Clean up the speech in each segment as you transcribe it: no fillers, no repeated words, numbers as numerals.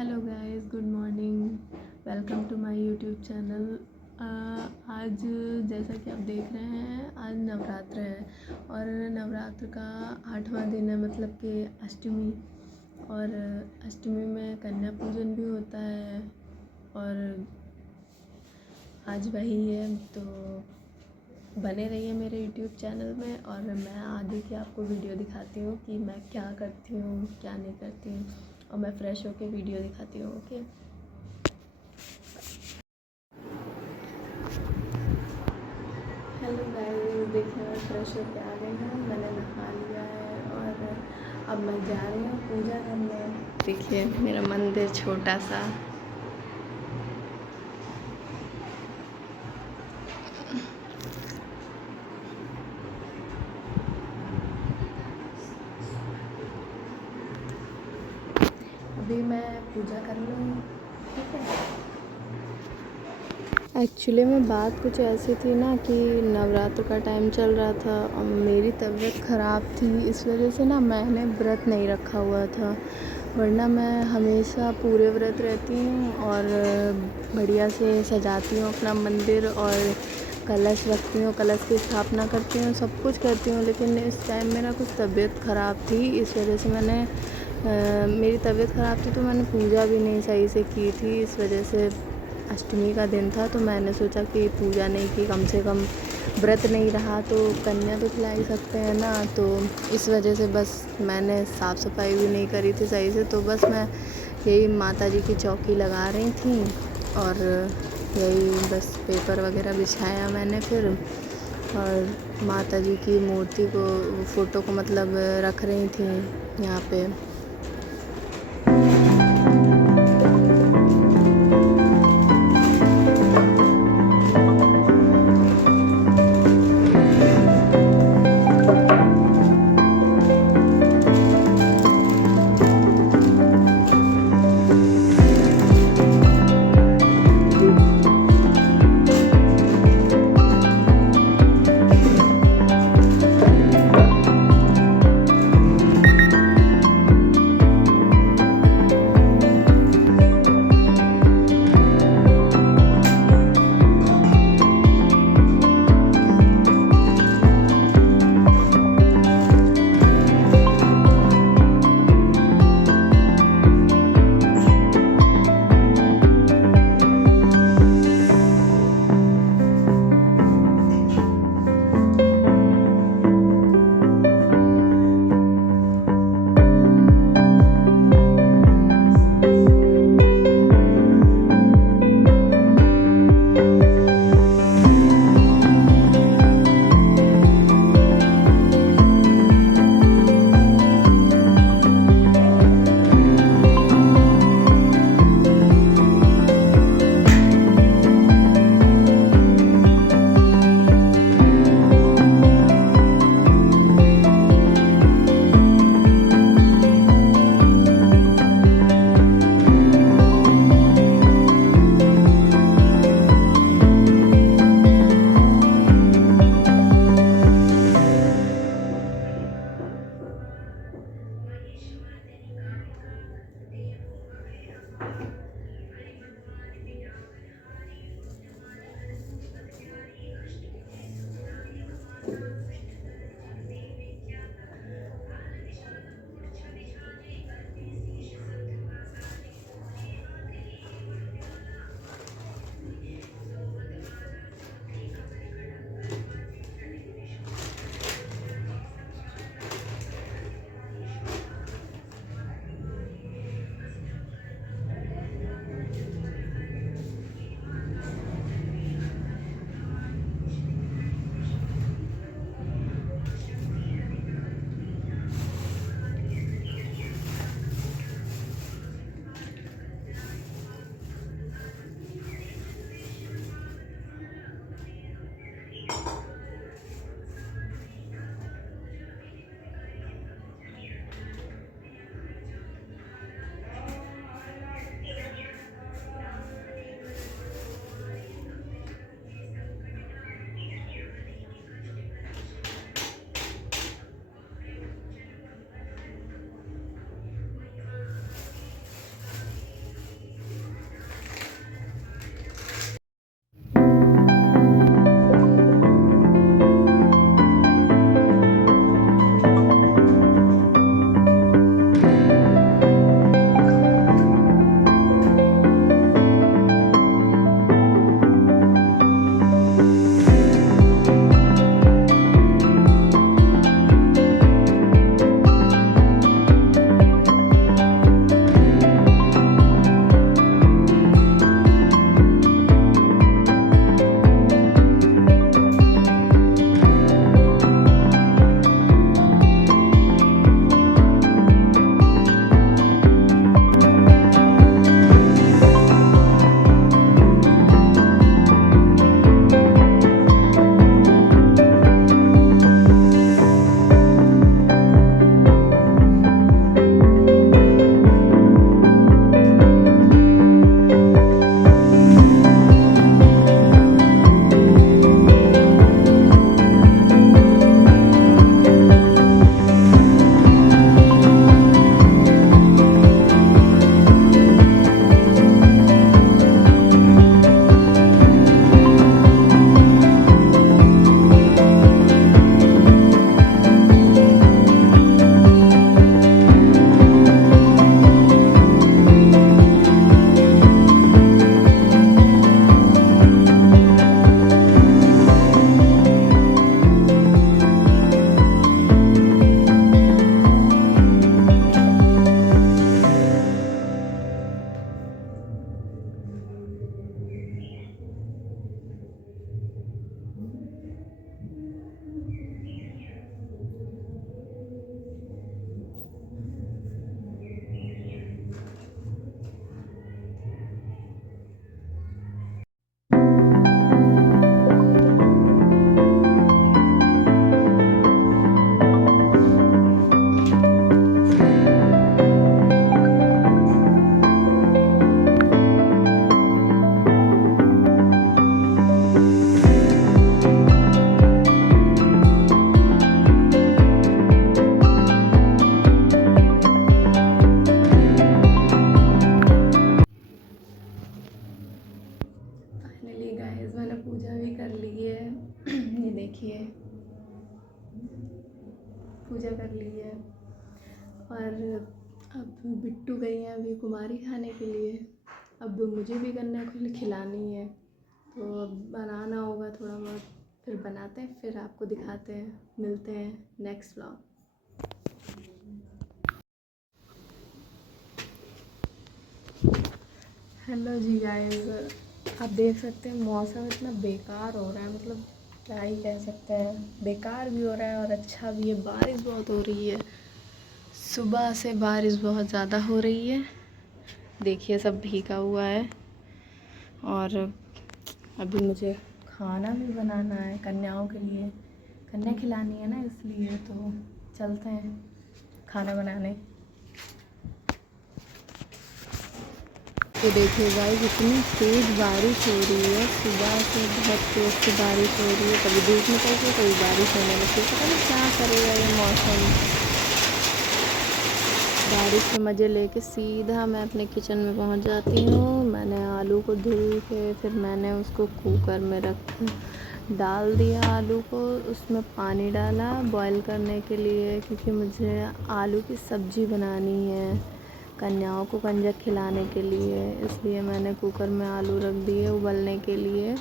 Hello guys, good morning. Welcome to my YouTube channel. आज जैसा कि आप देख रहे हैं, आज नवरात्र है और नवरात्र का 8वां दिन है, मतलब कि अष्टमी। और अष्टमी में कन्या पूजन भी होता है और आज वही है। तो बने रहिए मेरे यूट्यूब चैनल में और मैं आगे की आपको वीडियो दिखाती हूँ कि मैं क्या करती हूँ क्या नहीं करती हूँ, और मैं फ्रेश होके वीडियो दिखाती हूँ। ओके, हेलो गाइस, देखिए मैं फ्रेश होके आ गई हूँ, मैंने नहा लिया है और अब मैं जा रही हूँ पूजा करने। देखिए मेरा मंदिर छोटा सा। अभी मैं पूजा कर लूँगी, ठीक है। एक्चुअली में बात कुछ ऐसी थी ना कि नवरात्र का टाइम चल रहा था और मेरी तबीयत ख़राब थी, इस वजह से ना मैंने व्रत नहीं रखा हुआ था, वरना मैं हमेशा पूरे व्रत रहती हूँ और बढ़िया से सजाती हूँ अपना मंदिर और कलश रखती हूँ, कलश की स्थापना करती हूँ, सब कुछ करती हूँ। लेकिन इस टाइम मेरा कुछ तबीयत ख़राब थी, इस वजह से मेरी तबीयत ख़राब थी तो मैंने पूजा भी नहीं सही से की थी। इस वजह से अष्टमी का दिन था तो मैंने सोचा कि पूजा नहीं की, कम से कम व्रत नहीं रहा तो कन्या तो खिला ही सकते हैं ना। तो इस वजह से बस मैंने साफ़ सफाई भी नहीं करी थी सही से, तो बस मैं यही माता जी की चौकी लगा रही थी और यही बस पेपर वगैरह बिछाया मैंने फिर, और माता जी की मूर्ति को, फ़ोटो को मतलब रख रही थी यहाँ पे। पूजा कर ली है। और अब बिट्टू गई हैं अभी कुमारी खाने के लिए। अब मुझे भी गन्ना खिलानी है, तो अब बनाना होगा थोड़ा बहुत, फिर बनाते हैं, फिर आपको दिखाते हैं, मिलते हैं नेक्स्ट व्लॉग। हेलो जी गाइस, आप देख सकते हैं मौसम इतना बेकार हो रहा है, मतलब क्या ही कह सकते हैं, बेकार भी हो रहा है और अच्छा भी है। बारिश बहुत हो रही है, सुबह से बारिश बहुत ज़्यादा हो रही है, देखिए सब भीगा हुआ है। और अभी मुझे खाना भी बनाना है कन्याओं के लिए, कन्या खिलानी है ना, इसलिए तो चलते हैं खाना बनाने। तो देखिए गाइस, इतनी तेज़ बारिश हो रही है, सुबह से बहुत तेज़ से बारिश हो रही है, कभी धूप निकलती है कभी बारिश होने लगती है, पता नहीं क्या करेगा ये मौसम। बारिश के मज़े लेके सीधा मैं अपने किचन में पहुंच जाती हूँ। मैंने आलू को धुल के फिर मैंने उसको कुकर में डाल दिया आलू को, उसमें पानी डाला बॉईल करने के लिए, क्योंकि मुझे आलू की सब्ज़ी बनानी है कन्याओं को कंजक खिलाने के लिए, इसलिए मैंने कुकर में आलू रख दिए उबलने के लिए।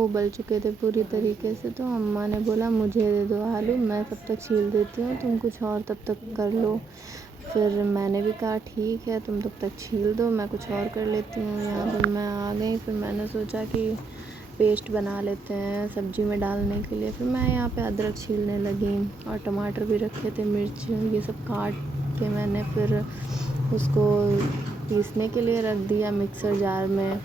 उबल चुके थे पूरी तरीके से, तो अम्मा ने बोला मुझे दे दो आलू, मैं तब तक छील देती हूँ, तुम कुछ और तब तक कर लो। फिर मैंने भी कहा ठीक है, तुम तब तक छील दो, मैं कुछ और कर लेती हूँ। यहाँ पर मैं आ गई, फिर मैंने सोचा कि पेस्ट बना लेते हैं सब्ज़ी में डालने के लिए। फिर मैं यहाँ पे अदरक छीलने लगी और टमाटर भी रखे थे, मिर्च ये सब काट के मैंने फिर उसको पीसने के लिए रख दिया मिक्सर जार में।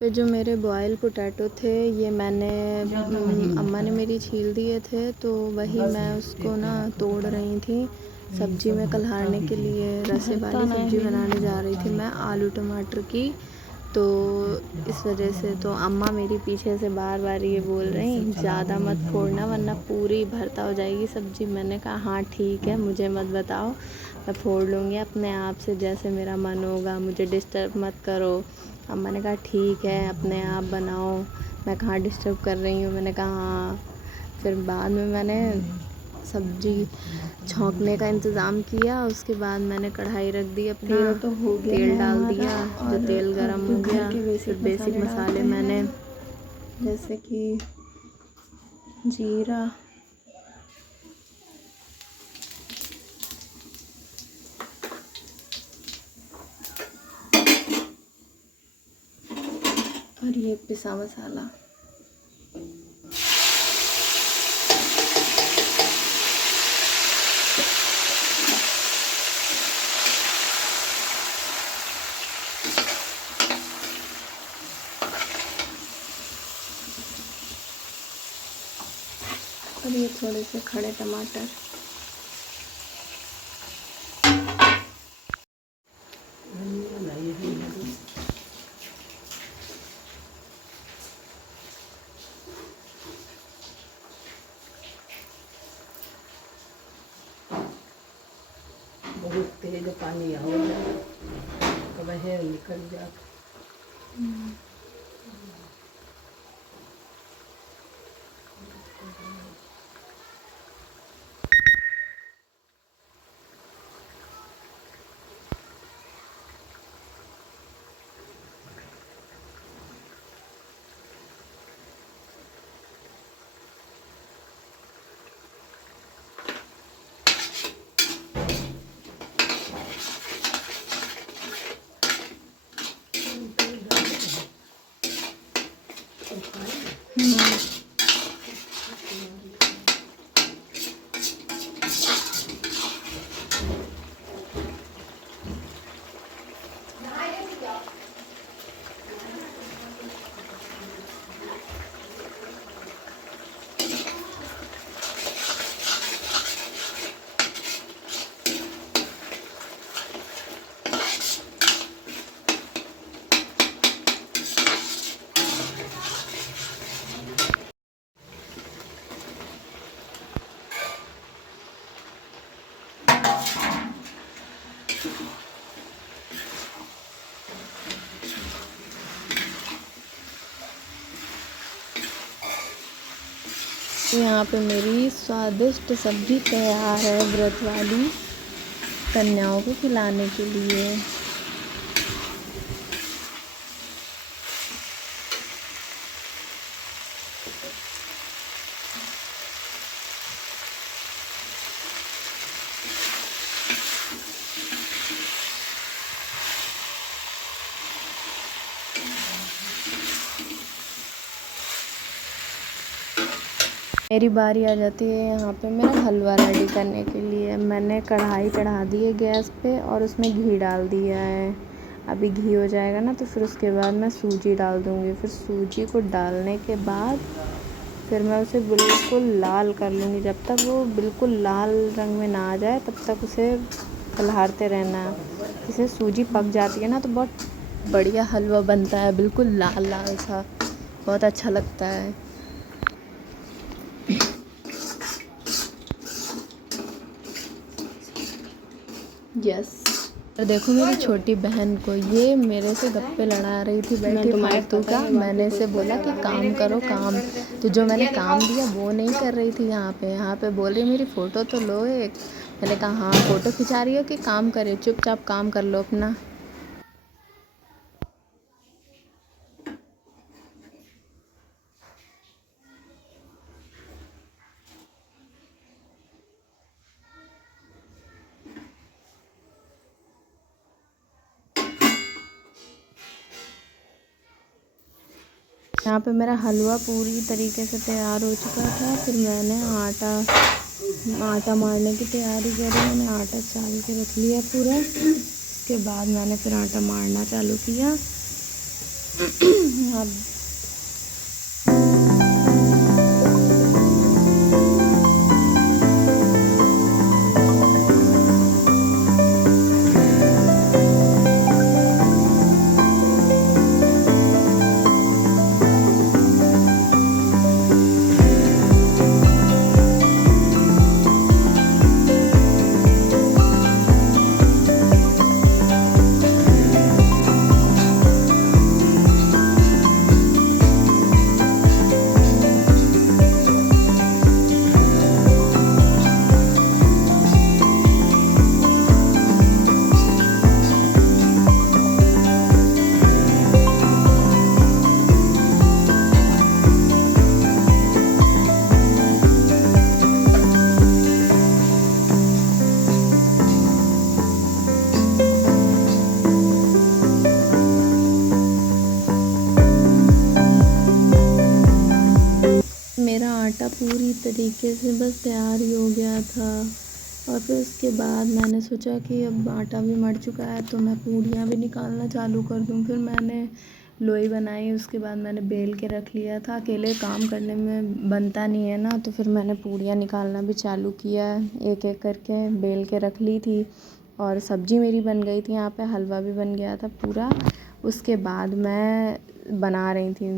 जो मेरे बॉयल पोटैटो थे, ये मैंने अम्मा ने मेरी छील दिए थे, तो वही मैं उसको ना तोड़ रही थी सब्ज़ी में कल्हारने के लिए। रसे वाली सब्ज़ी बनाने जा रही थी मैं आलू टमाटर की, तो इस वजह से तो अम्मा मेरी पीछे से बार बार ये बोल रही ज़्यादा मत फोड़ना वरना पूरी भरता हो जाएगी सब्ज़ी। मैंने कहा हाँ ठीक है, मुझे मत बताओ, मैं फोड़ लूँगी अपने आप से, जैसे मेरा मन होगा, मुझे डिस्टर्ब मत करो। अम्मा ने कहा ठीक है, अपने आप बनाओ, मैं कहाँ डिस्टर्ब कर रही हूँ। मैंने कहा हाँ। फिर बाद में मैंने सब्ज़ी छौंकने का इंतज़ाम किया, उसके बाद मैंने कढ़ाई रख दी अपना, तेल डाल दिया, जो तेल गरम हो गया फिर बेसिक मसाले मैंने जैसे कि जीरा, और ये पिसा मसाला। थोड़े से खड़े टमाटर। बहुत तेज पानी आओ तो वह निकल जा। यहाँ पे मेरी स्वादिष्ट सब्जी तैयार है व्रत वाली, कन्याओं को खिलाने के लिए। मेरी बारी आ जाती है यहाँ पे मेरा हलवा रेडी करने के लिए। मैंने कढ़ाई चढ़ा दी है गैस पे और उसमें घी डाल दिया है। अभी घी हो जाएगा ना तो फिर उसके बाद मैं सूजी डाल दूँगी। फिर सूजी को डालने के बाद फिर मैं उसे बिल्कुल लाल कर लूँगी। जब तक वो बिल्कुल लाल रंग में ना आ जाए तब तक उसे पलहारते रहना है। इसे सूजी पक जाती है ना तो बहुत बढ़िया हलवा बनता है, बिल्कुल लाल लाल सा, बहुत अच्छा लगता है। यस। और देखो मेरी छोटी बहन को, ये मेरे से गप्पे लड़ा रही थी बैठी फालतू का। मैंने इसे बोला कि काम करो काम, तो जो मैंने काम दिया वो नहीं कर रही थी। यहाँ पे बोल रही मेरी फ़ोटो तो लो एक। मैंने कहा हाँ फ़ोटो खिंचा रही हो कि काम करे, चुपचाप काम कर लो अपना। यहाँ पे मेरा हलवा पूरी तरीके से तैयार हो चुका था। फिर मैंने आटा मारने की तैयारी करी। मैंने आटा चाल के रख लिया पूरा। उसके बाद मैंने फिर आटा मारना चालू किया। अब मेरा आटा पूरी तरीके से बस तैयार ही हो गया था। और फिर उसके बाद मैंने सोचा कि अब आटा भी मर चुका है तो मैं पूड़ियाँ भी निकालना चालू कर दूँ। फिर मैंने लोई बनाई, उसके बाद मैंने बेल के रख लिया था। अकेले काम करने में बनता नहीं है ना, तो फिर मैंने पूड़ियाँ निकालना भी चालू किया, एक एक करके बेल के रख ली थी। और सब्ज़ी मेरी बन गई थी, यहाँ पे हलवा भी बन गया था पूरा। उसके बाद मैं बना रही थी,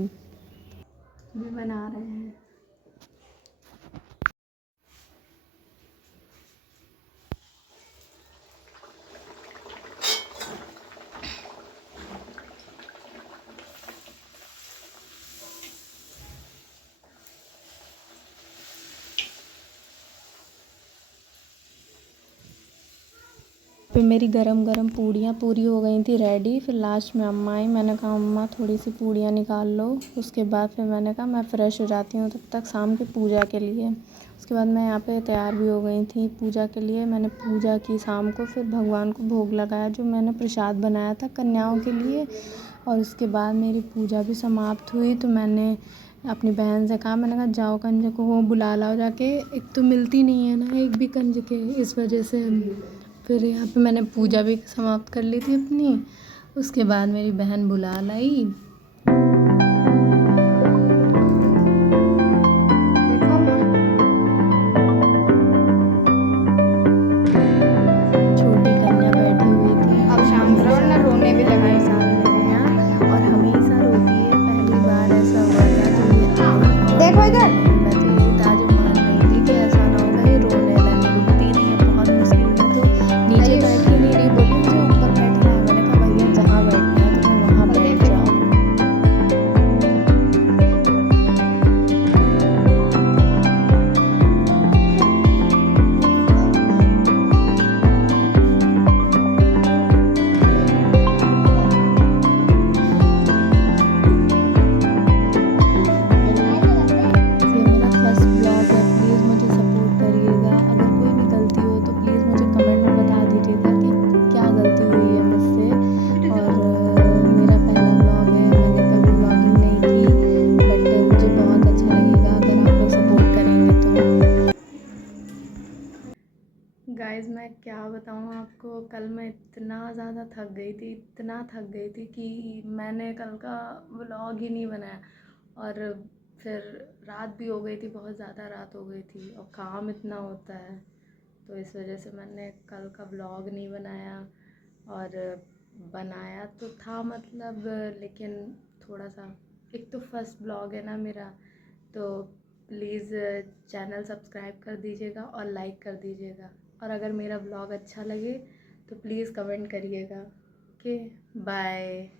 अभी बना रहे हैं। फिर मेरी गरम गरम पूड़ियाँ पूरी हो गई थी रेडी। फिर लास्ट में अम्मा आई, मैंने कहा अम्मा थोड़ी सी पूड़ियाँ निकाल लो। उसके बाद फिर मैंने कहा मैं फ़्रेश हो जाती हूँ तब तक शाम की पूजा के लिए। उसके बाद मैं यहाँ पे तैयार भी हो गई थी पूजा के लिए। मैंने पूजा की शाम को, फिर भगवान को भोग लगाया जो मैंने प्रसाद बनाया था कन्याओं के लिए। और उसके बाद मेरी पूजा भी समाप्त हुई, तो मैंने अपनी बहन से कहा, मैंने कहा जाओ कंजक को बुला लाओ जाके, एक तो मिलती नहीं है ना एक भी कंजके, इस वजह से। फिर यहाँ पे मैंने पूजा भी समाप्त कर ली थी अपनी। उसके बाद मेरी बहन बुला लाई। छोटी कन्या बैठी हुई थी, अब शाम को ना रोने भी लगी। हर साल मेरे यहाँ और हमेशा रोती है। पहली बार ऐसा हुआ था जो ये आई और देखो इधर। मैं तो यही ताजुब मान रही थी कि ऐसा ना होगा ये रोने लगे, रुकती नहीं है बहुत मुश्किल में। तो नीचे बैठ ही नहीं रही, बोली मुझे ऊपर बैठना है। मैंने कहा भैया जहाँ बैठना है तुम्हें वहाँ बैठ जाओ। ये मेरा फर्स्ट ब्लॉग है, प्लीज़ मुझे सपोर्ट करिएगा। अगर कोई भी गलती हो तो प्लीज़ मुझे कमेंट में बता दीजिएगा कि क्या गलती हुई है मुझसे। और मेरा पहला ब्लॉग है, मैंने कभी ब्लॉगिंग नहीं की, बट मुझे बहुत अच्छा लगेगा अगर आप लोग सपोर्ट करेंगे तो। गाइज़ मैं क्या बताऊँ आपको, कल मैं इतना ज़्यादा थक गई थी, इतना थक गई थी कि मैंने कल का व्लॉग ही नहीं बनाया। और फिर रात भी हो गई थी, बहुत ज़्यादा रात हो गई थी और काम इतना होता है, तो इस वजह से मैंने कल का व्लॉग नहीं बनाया। और बनाया तो था मतलब, लेकिन थोड़ा सा, एक तो फर्स्ट ब्लॉग है ना मेरा, तो प्लीज़ चैनल सब्सक्राइब कर दीजिएगा और लाइक कर दीजिएगा। और अगर मेरा ब्लॉग अच्छा लगे तो प्लीज़ कमेंट करिएगा। Okay, bye.